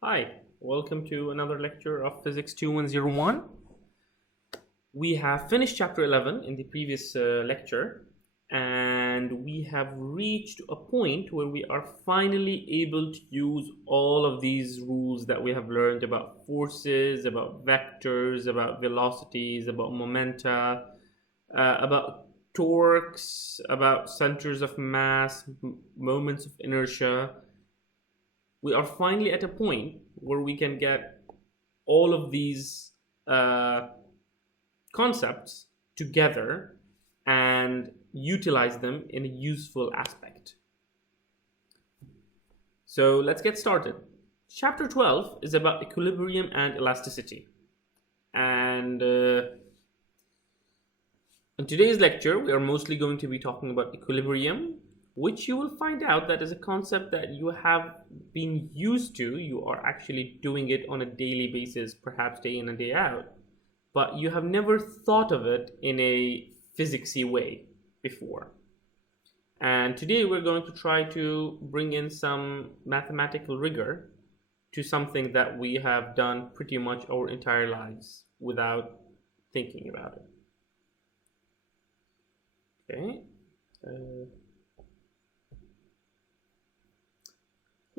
Hi, welcome to another lecture of Physics 2101. We have finished chapter 11 in the previous lecture, and we have reached a point where we are finally able to use all of these rules that we have learned about forces, about vectors, about velocities, about momenta, about torques, about centers of mass, moments of inertia. We are finally at a point where we can get all of these concepts together and utilize them in a useful aspect. So let's get started. Chapter 12 is about equilibrium and elasticity. And in today's lecture, we are mostly going to be talking about equilibrium, which you will find out that is a concept that you have been used to. You are actually doing it on a daily basis, perhaps day in and day out, but you have never thought of it in a physicsy way before. And today we're going to try to bring in some mathematical rigor to something that we have done pretty much our entire lives without thinking about it. Okay.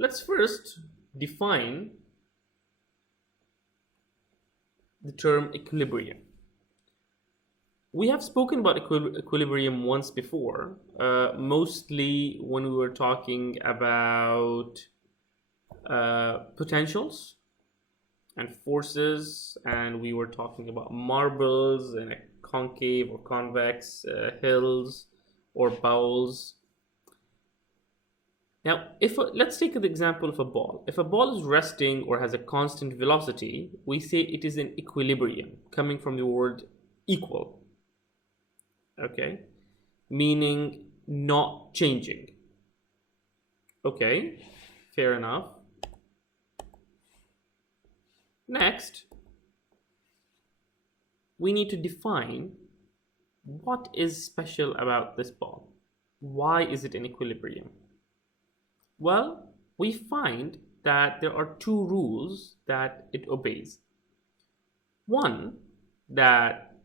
Let's first define the term equilibrium. We have spoken about equilibrium once before, mostly when we were talking about potentials and forces, and we were talking about marbles and a concave or convex hills or bowls. Now, let's take the example of a ball. If a ball is resting or has a constant velocity, we say it is in equilibrium, coming from the word equal. Okay, meaning not changing. Okay, fair enough. Next, we need to define what is special about this ball. Why is it in equilibrium? Well, we find that there are two rules that it obeys. One, that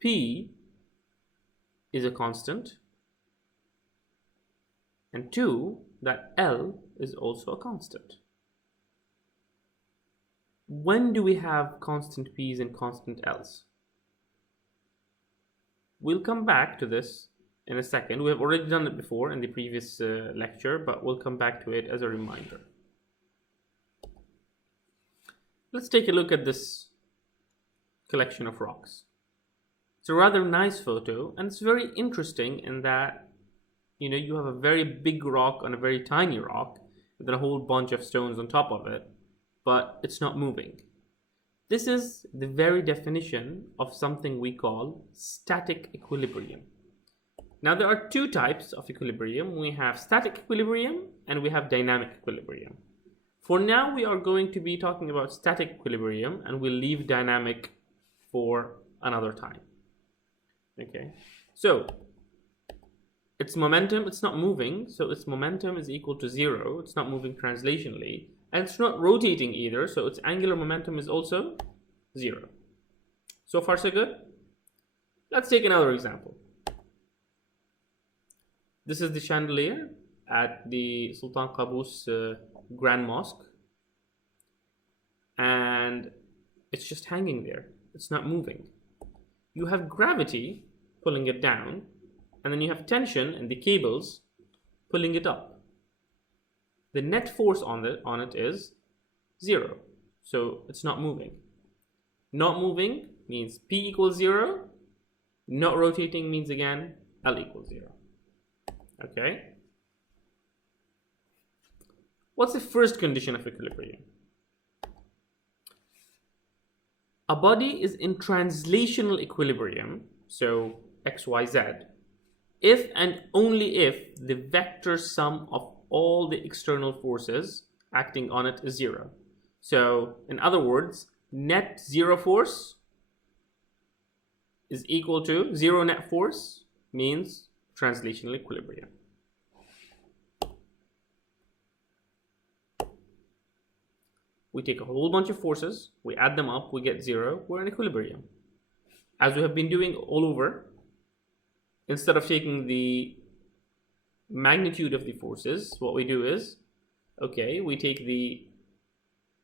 P is a constant, and two, that L is also a constant. When do we have constant P's and constant L's? We'll come back to this in a second. We have already done it before in the previous lecture, but we'll come back to it as a reminder. Let's take a look at this collection of rocks. It's a rather nice photo, and it's very interesting in that, you have a very big rock on a very tiny rock, and then a whole bunch of stones on top of it, but it's not moving. This is the very definition of something we call static equilibrium. Now, there are two types of equilibrium. We have static equilibrium and we have dynamic equilibrium. For now, we are going to be talking about static equilibrium, and we'll leave dynamic for another time. Okay, so its momentum, it's not moving, so its momentum is equal to 0. It's not moving translationally, and it's not rotating either, so its angular momentum is also 0. So far, so good? Let's take another example. This is the chandelier at the Sultan Qaboos Grand Mosque, and it's just hanging there. It's not moving. You have gravity pulling it down, and then you have tension in the cables pulling it up. The net force on it is 0, so it's not moving. Not moving means P equals 0. Not rotating means, again, L equals 0. Okay. What's the first condition of equilibrium? A body is in translational equilibrium, so x, y, z, if and only if the vector sum of all the external forces acting on it is 0. So, in other words, net zero force is equal to 0 net force, means translational equilibrium. We take a whole bunch of forces, we add them up, we get 0, we're in equilibrium. As we have been doing all over, instead of taking the magnitude of the forces, what we do is, okay, we take the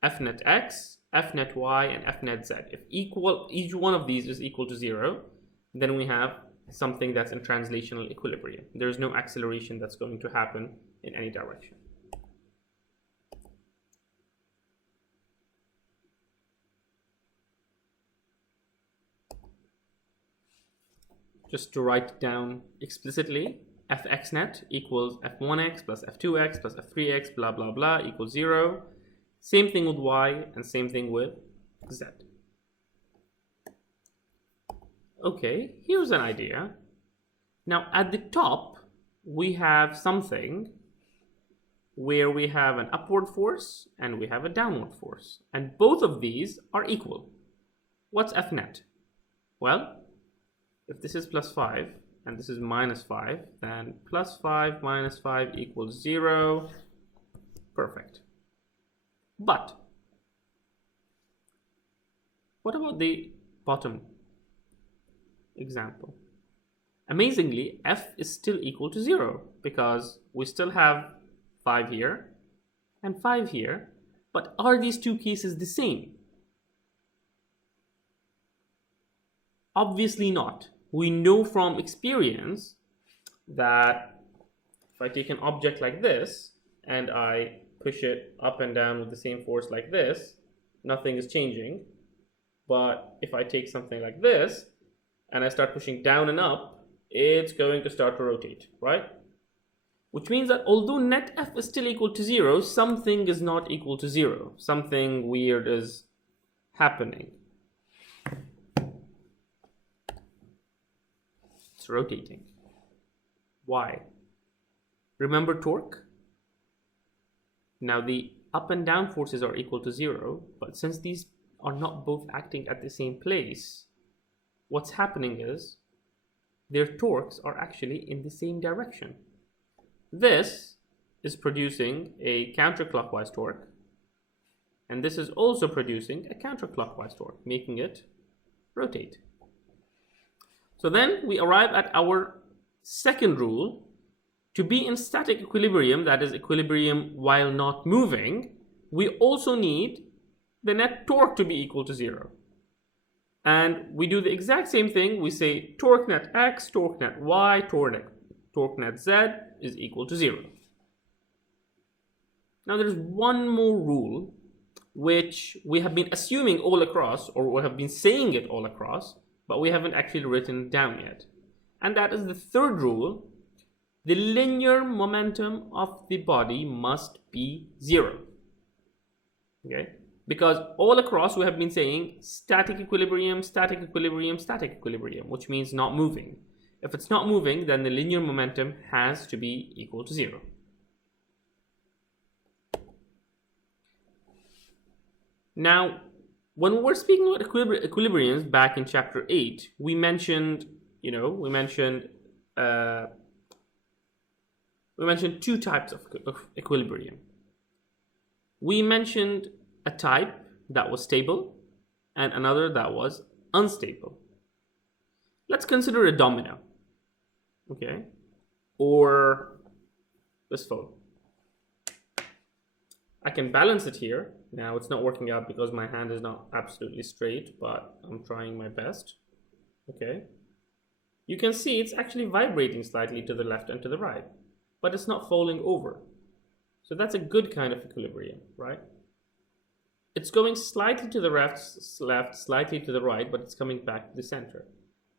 F net x, F net y, and F net z. If each one of these is equal to 0, then we have something that's in translational equilibrium. There's no acceleration that's going to happen in any direction. Just to write down explicitly, Fx net equals F1x plus F2x plus F3x blah blah blah equals 0. Same thing with y and same thing with z. Okay, here's an idea. Now at the top we have something where we have an upward force and we have a downward force, and both of these are equal. What's F net? Well, if this is plus 5 and this is minus 5, then plus 5 minus 5 equals 0. Perfect. But what about the bottom example? Amazingly, F is still equal to 0 because we still have 5 here and 5 here. But are these two cases the same? Obviously not. We know from experience that if I take an object like this and I push it up and down with the same force like this, nothing is changing. But if I take something like this and I start pushing down and up, it's going to start to rotate, right? Which means that although net F is still equal to 0, something is not equal to 0. Something weird is happening. It's rotating. Why? Remember torque? Now the up and down forces are equal to 0, but since these are not both acting at the same place, what's happening is their torques are actually in the same direction. This is producing a counterclockwise torque, and this is also producing a counterclockwise torque, making it rotate. So then we arrive at our second rule. To be in static equilibrium, that is equilibrium while not moving, we also need the net torque to be equal to 0. And we do the exact same thing. We say torque net x, torque net y, torque net z is equal to 0. Now there's one more rule which we have been assuming all across, or we have been saying it all across, but we haven't actually written it down yet. And that is the third rule. The linear momentum of the body must be 0. Okay? Because all across we have been saying static equilibrium, static equilibrium, static equilibrium, which means not moving. If it's not moving, then the linear momentum has to be equal to 0. Now, when we were speaking about equilibriums back in chapter 8, we mentioned two types of equilibrium. We mentioned a type that was stable and another that was unstable. Let's consider a domino, okay, or this phone. I can balance it here. Now it's not working out because my hand is not absolutely straight, but I'm trying my best. Okay, you can see it's actually vibrating slightly to the left and to the right, but it's not falling over. So that's a good kind of equilibrium, right? It's going slightly to the left, slightly to the right, but it's coming back to the center.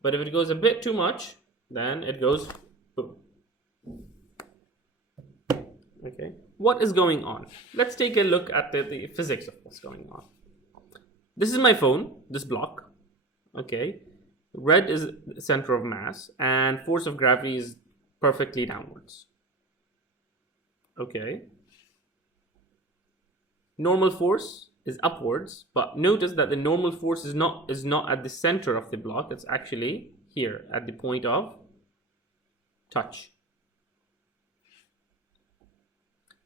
But if it goes a bit too much, then it goes boom. Okay, what is going on? Let's take a look at the physics of what's going on. This is my phone, this block. Okay, red is the center of mass, and force of gravity is perfectly downwards. Okay, normal force is upwards, but notice that the normal force is not at the center of the block. It's actually here at the point of touch.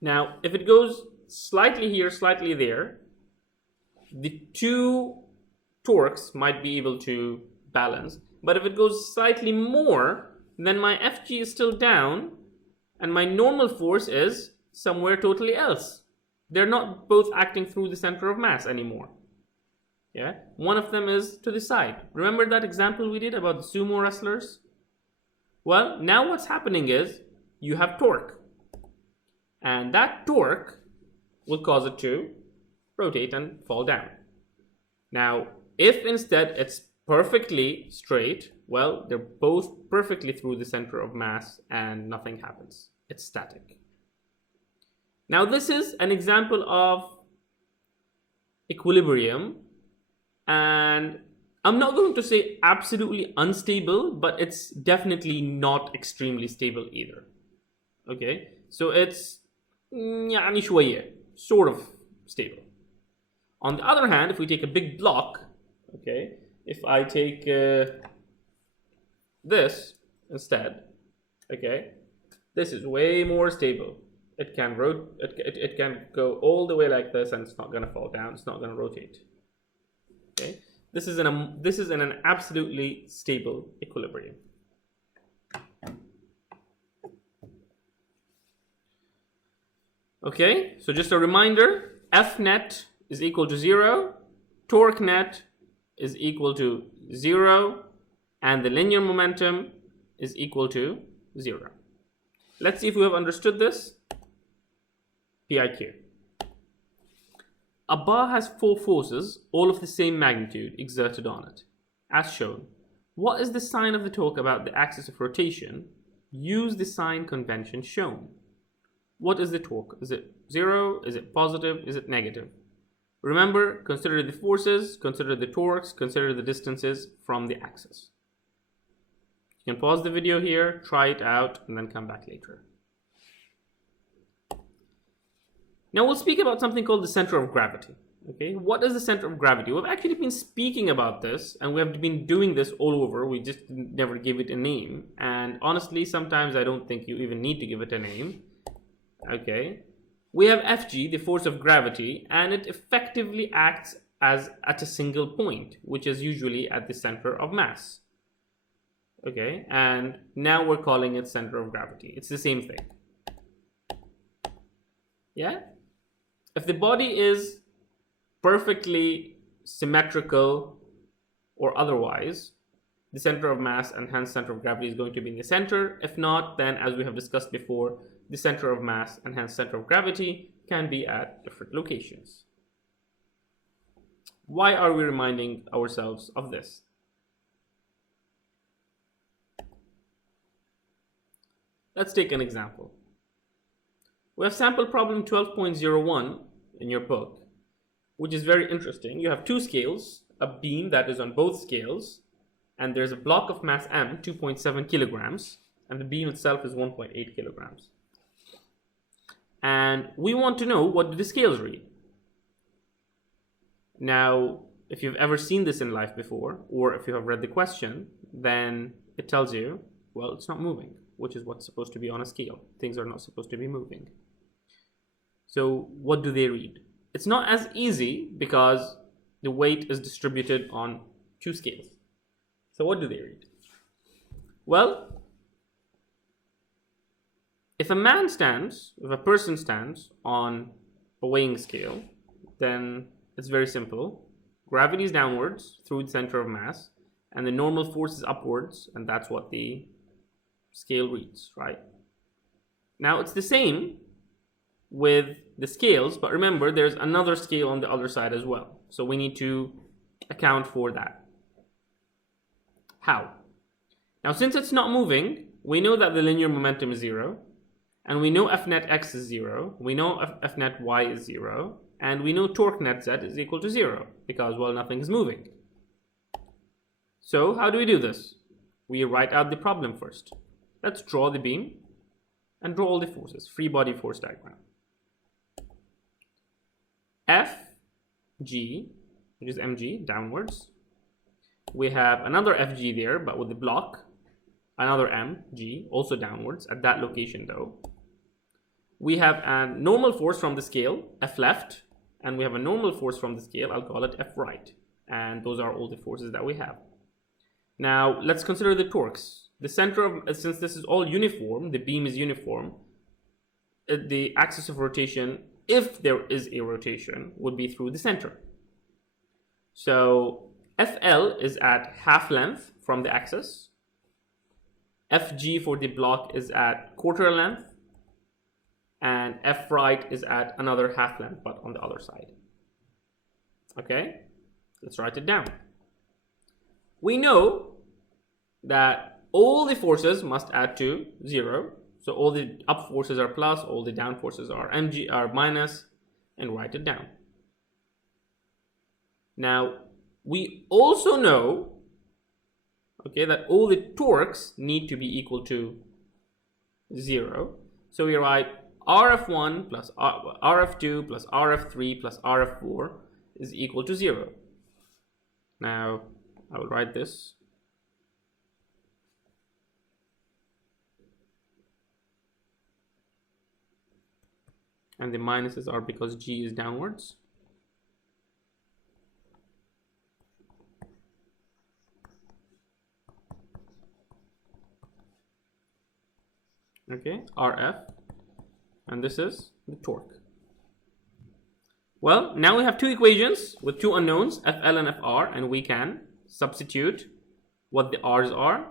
Now, if it goes slightly here, slightly there, the two torques might be able to balance, but if it goes slightly more, then my Fg is still down and my normal force is somewhere totally else. They're not both acting through the center of mass anymore. Yeah, one of them is to the side. Remember that example we did about the sumo wrestlers? Well, now what's happening is you have torque, and that torque will cause it to rotate and fall down. Now, if instead it's perfectly straight, well, they're both perfectly through the center of mass and nothing happens. It's static. Now, this is an example of equilibrium, and I'm not going to say absolutely unstable, but it's definitely not extremely stable either. Okay, so it's يعني شوية, sort of stable. On the other hand, if we take a big block, okay, if I take this instead, okay, this is way more stable. It can it can go all the way like this, and it's not going to fall down. It's not going to rotate. Okay, this is in an absolutely stable equilibrium. Okay, so just a reminder: F net is equal to 0, torque net is equal to 0, and the linear momentum is equal to 0. Let's see if we have understood this. PIQ. A bar has 4 forces, all of the same magnitude, exerted on it. As shown, what is the sign of the torque about the axis of rotation? Use the sign convention shown. What is the torque? Is it 0? Is it positive? Is it negative? Remember, consider the forces, consider the torques, consider the distances from the axis. You can pause the video here, try it out, and then come back later. Now we'll speak about something called the center of gravity. Okay, what is the center of gravity? We've actually been speaking about this, and we have been doing this all over. We just never gave it a name. And honestly, sometimes I don't think you even need to give it a name. Okay, we have Fg, the force of gravity, and it effectively acts as at a single point, which is usually at the center of mass. Okay, and now we're calling it center of gravity. It's the same thing. Yeah? If the body is perfectly symmetrical or otherwise, the center of mass and hence center of gravity is going to be in the center. If not, then as we have discussed before, the center of mass and hence center of gravity can be at different locations. Why are we reminding ourselves of this? Let's take an example. We have sample problem 12.01 in your book, which is very interesting. You have 2 scales, a beam that is on both scales, and there's a block of mass m, 2.7 kilograms, and the beam itself is 1.8 kilograms. And we want to know, what do the scales read? Now, if you've ever seen this in life before, or if you have read the question, then it tells you, well, it's not moving, which is what's supposed to be on a scale. Things are not supposed to be moving. So what do they read? It's not as easy because the weight is distributed on 2 scales. So what do they read? Well, if a person stands on a weighing scale, then it's very simple. Gravity is downwards through the center of mass, and the normal force is upwards, and that's what the scale reads, right? Now it's the same with the scales, but remember there's another scale on the other side as well. So we need to account for that. How? Now since it's not moving, we know that the linear momentum is 0, and we know F net x is 0, we know F net y is 0, and we know torque net z is equal to 0, because, well, nothing is moving. So how do we do this? We write out the problem first. Let's draw the beam and draw all the forces, free body force diagram. Fg, which is mg, downwards. We have another Fg there, but with the block. Another mg, also downwards, at that location though. We have a normal force from the scale, F left, and we have a normal force from the scale, I'll call it F right. And those are all the forces that we have. Now let's consider the torques. The center of, since this is all uniform, the beam is uniform, the axis of rotation, if there is a rotation, would be through the center. So FL is at half length from the axis. FG for the block is at quarter length. And F right is at another half length, but on the other side. Okay, let's write it down. We know that all the forces must add to 0. So all the up forces are plus, all the down forces are minus, and write it down. Now, we also know, okay, that all the torques need to be equal to 0. So we write RF1 plus RF2 plus RF3 plus RF4 is equal to 0. Now, I will write this. And the minuses are because G is downwards. Okay, RF. And this is the torque. Well, now we have two equations with two unknowns, FL and FR, and we can substitute what the R's are.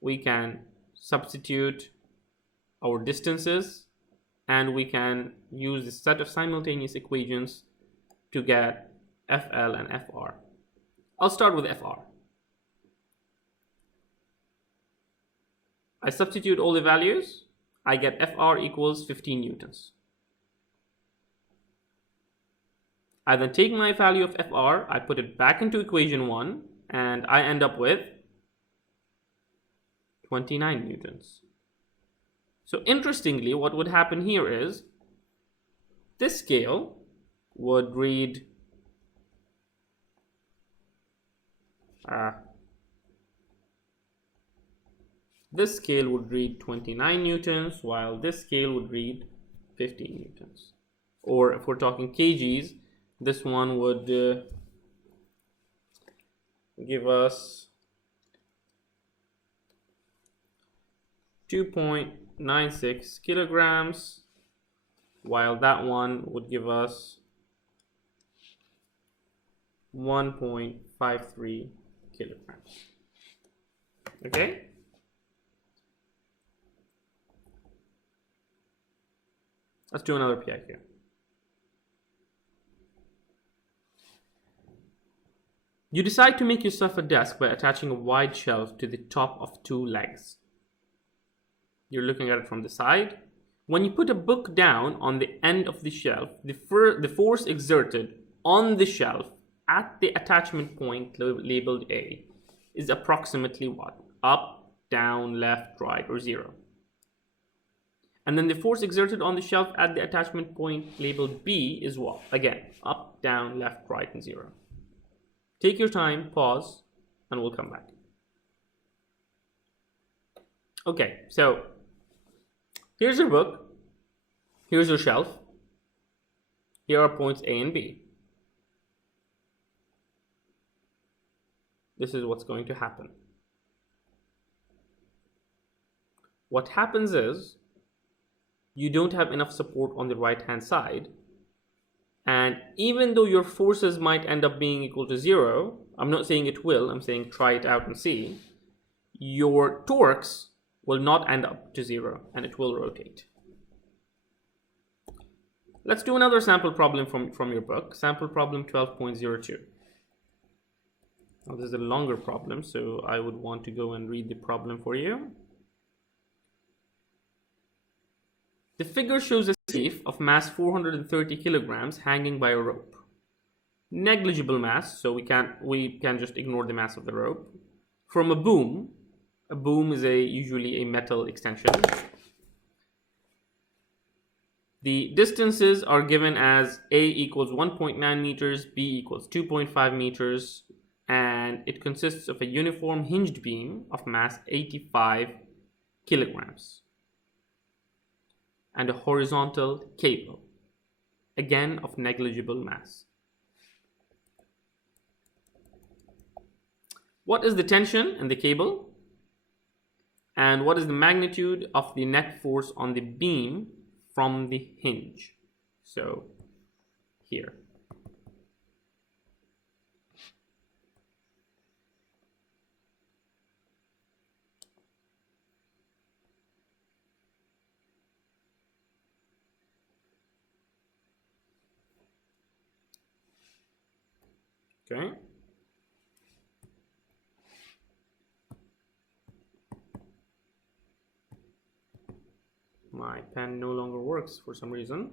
We can substitute our distances, and we can use this set of simultaneous equations to get FL and FR. I'll start with FR. I substitute all the values. I get FR equals 15 newtons. I then take my value of FR, I put it back into equation 1, and I end up with 29 newtons. So interestingly, what would happen here is this scale would read this scale would read 29 newtons, while this scale would read 15 newtons. Or if we're talking kgs, this one would give us 2.96 kilograms, while that one would give us 1.53 kilograms. Okay? Let's do another PI here. You decide to make yourself a desk by attaching a wide shelf to the top of two legs. You're looking at it from the side. When you put a book down on the end of the shelf, the force exerted on the shelf at the attachment point labeled A is approximately what? Up, down, left, right, or 0. And then the force exerted on the shelf at the attachment point labeled B is what? Again, up, down, left, right, and 0. Take your time, pause, and we'll come back. Okay, so here's your book. Here's your shelf. Here are points A and B. This is what's going to happen. What happens is you don't have enough support on the right-hand side. And even though your forces might end up being equal to 0, I'm not saying it will, I'm saying try it out and see, your torques will not end up to 0 and it will rotate. Let's do another sample problem from your book, sample problem 12.02. Now this is a longer problem, so I would want to go and read the problem for you. The figure shows a safe of mass 430 kilograms hanging by a rope. Negligible mass, so we can just ignore the mass of the rope. From a boom. A boom is usually a metal extension. The distances are given as A equals 1.9 meters, B equals 2.5 meters, and it consists of a uniform hinged beam of mass 85 kilograms and a horizontal cable. again of negligible mass. What is the tension in the cable? And what is the magnitude of the net force on the beam from the hinge? So here. Okay. My pen no longer works for some reason.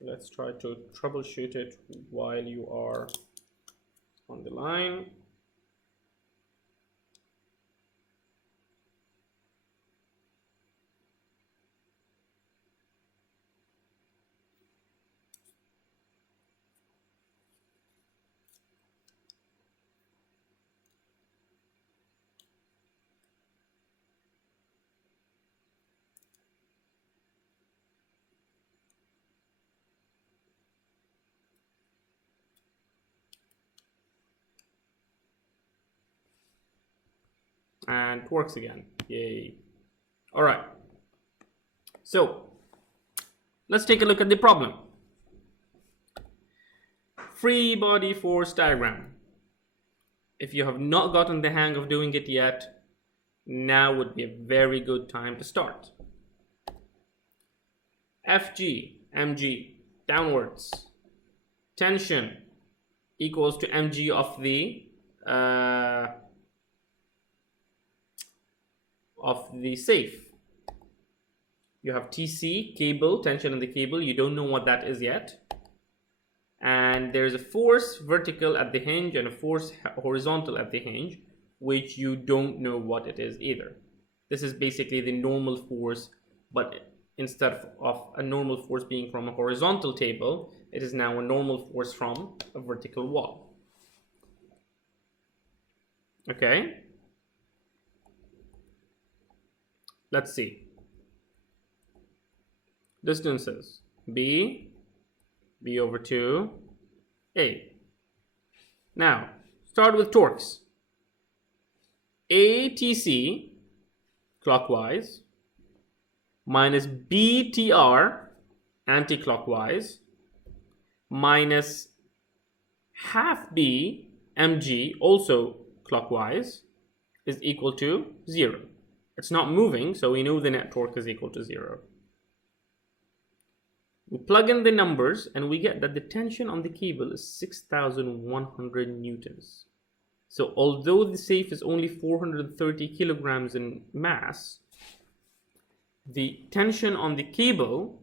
Let's try to troubleshoot it while you are on the line. And it works again. Yay. All right. So let's take a look at the problem. Free body force diagram. If you have not gotten the hang of doing it yet, now would be a very good time to start. Fg, mg, downwards. Tension equals to mg of the safe. You have TC, cable, tension in the cable. You don't know what that is yet. And there's a force vertical at the hinge and a force horizontal at the hinge, which you don't know what it is either. This is basically the normal force, but instead of a normal force being from a horizontal table, it is now a normal force from a vertical wall. Okay. Let's see. Distances B over 2, A. Now, start with torques. ATC clockwise minus BTR anti-clockwise minus half B mg also clockwise is equal to 0. It's not moving, so we know the net torque is equal to 0. We plug in the numbers and we get that the tension on the cable is 6,100 newtons. So although the safe is only 430 kilograms in mass, the tension on the cable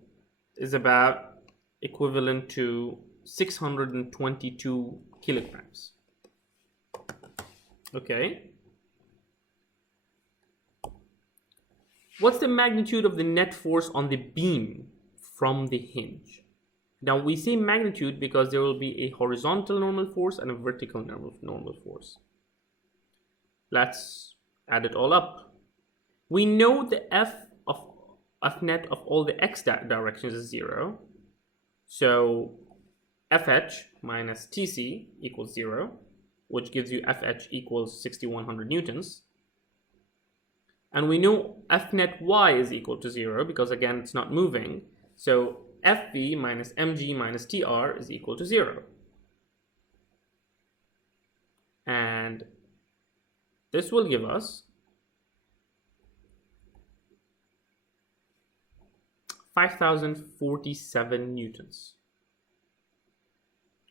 is about equivalent to 622 kilograms. Okay. What's the magnitude of the net force on the beam from the hinge? Now we say magnitude because there will be a horizontal normal force and a vertical normal force. Let's add it all up. We know the F net of all the x directions is 0. So FH minus TC equals 0, which gives you FH equals 6,100 newtons. And we know F net Y is equal to 0 because again it's not moving. So FV minus mg minus TR is equal to 0. And this will give us 5,047 newtons.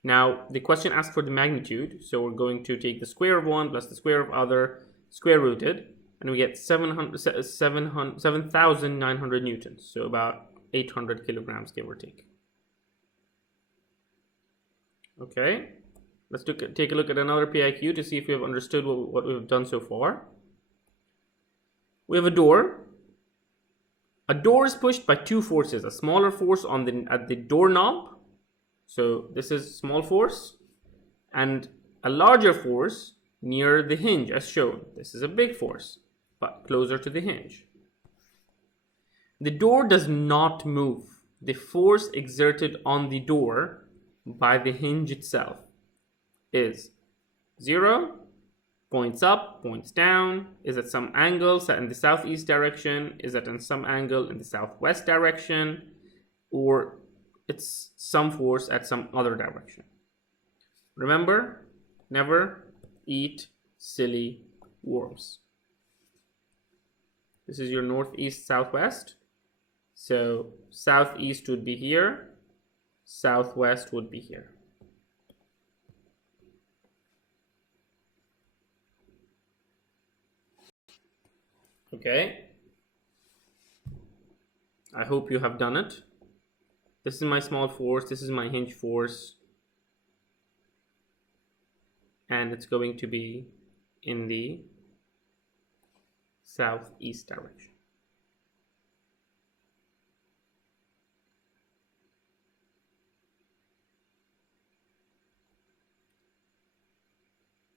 Now the question asks for the magnitude, so we're going to take the square of one plus the square of other, square rooted, and we get 7,900 newtons, so about 800 kilograms, give or take. Okay, let's take a look at another PIQ to see if we have understood what we've done so far. We have a door. A door is pushed by two forces, a smaller force at the doorknob, so this is small force, and a larger force near the hinge as shown. This is a big force, but closer to the hinge. The door does not move. The force exerted on the door by the hinge itself is 0, points up, points down, is at some angle set in the southeast direction, is at some angle in the southwest direction, or it's some force at some other direction. Remember, never eat silly worms. This is your northeast, southwest. So southeast would be here, southwest would be here. Okay. I hope you have done it. This is my small force, this is my hinge force. And it's going to be in the southeast direction.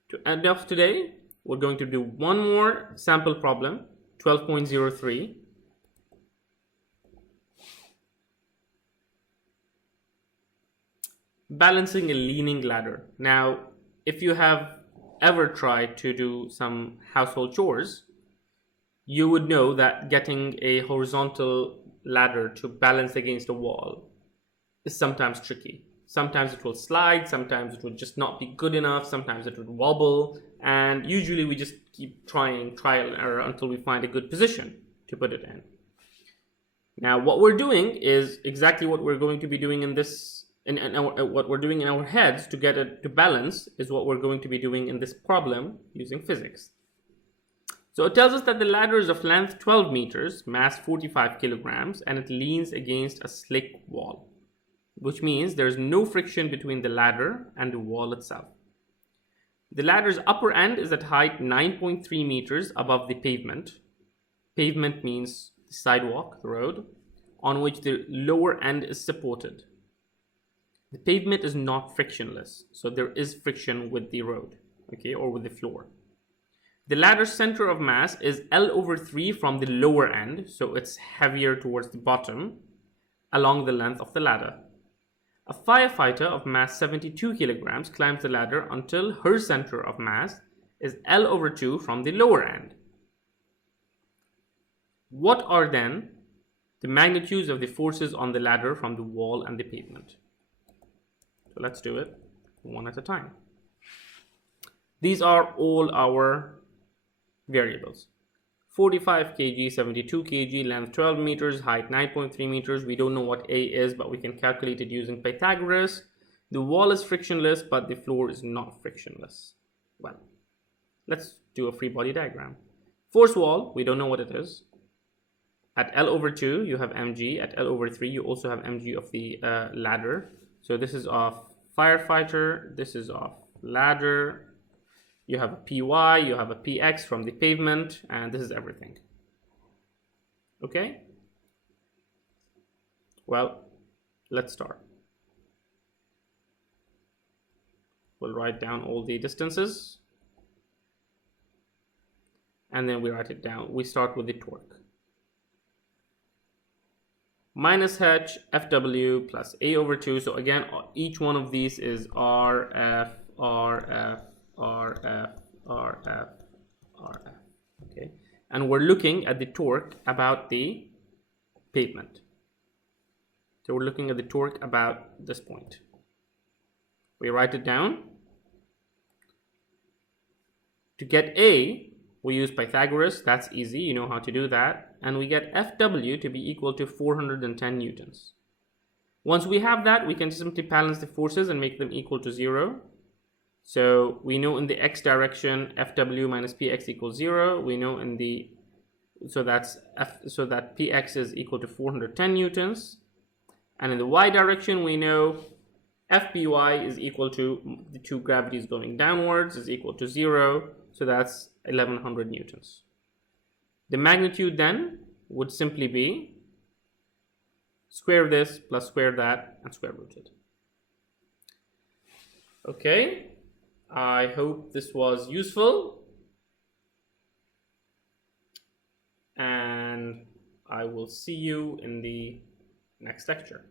To end off today, we're going to do one more sample problem, 12.03. Balancing a leaning ladder. Now, if you have ever tried to do some household chores, you would know that getting a horizontal ladder to balance against a wall is sometimes tricky. Sometimes it will slide, sometimes it would just not be good enough, sometimes it would wobble, and usually we just keep trying trial and error until we find a good position to put it in. Now, what we're doing is exactly what we're going to be doing in this, what we're doing in our heads to get it to balance is what we're going to be doing in this problem using physics. So it tells us that the ladder is of length 12 meters, mass 45 kilograms, and it leans against a slick wall, which means there's no friction between the ladder and the wall itself. The ladder's upper end is at height 9.3 meters above the pavement. Pavement means the sidewalk, the road, on which the lower end is supported. The pavement is not frictionless, so there is friction with the road, okay, or with the floor. The ladder's center of mass is L/3 from the lower end, so it's heavier towards the bottom, along the length of the ladder. A firefighter of mass 72 kilograms climbs the ladder until her center of mass is L/2 from the lower end. What are then the magnitudes of the forces on the ladder from the wall and the pavement? So let's do it one at a time. These are all our variables. 45 kg, 72 kg, length 12 meters, height 9.3 meters. We don't know what A is, but we can calculate it using Pythagoras. The wall is frictionless, but the floor is not frictionless. Well, let's do a free body diagram. Force wall, we don't know what it is. At L/2, you have mg. At L/3, you also have mg of the ladder. So this is of firefighter, this is of ladder. You have a Py, you have a Px from the pavement, and this is everything. Okay? Well, let's start. We'll write down all the distances, and then we write it down. We start with the torque. Minus h Fw plus A/2. So again, each one of these is Rf, Rf, Rf, Rf, Rf. Okay, and we're looking at the torque about the pavement. So we're looking at the torque about this point. We write it down. To get A, we use Pythagoras. That's easy, you know how to do that. And we get Fw to be equal to 410 newtons. Once we have that, we can simply balance the forces and make them equal to 0. So we know in the x direction Fw minus Px equals 0. We know in the so that Px is equal to 410 newtons. And in the y direction, we know Fpy is equal to the two gravities going downwards is equal to 0. So that's 1100 newtons. The magnitude then would simply be square this plus square that and square root it. Okay, I hope this was useful, and I will see you in the next lecture.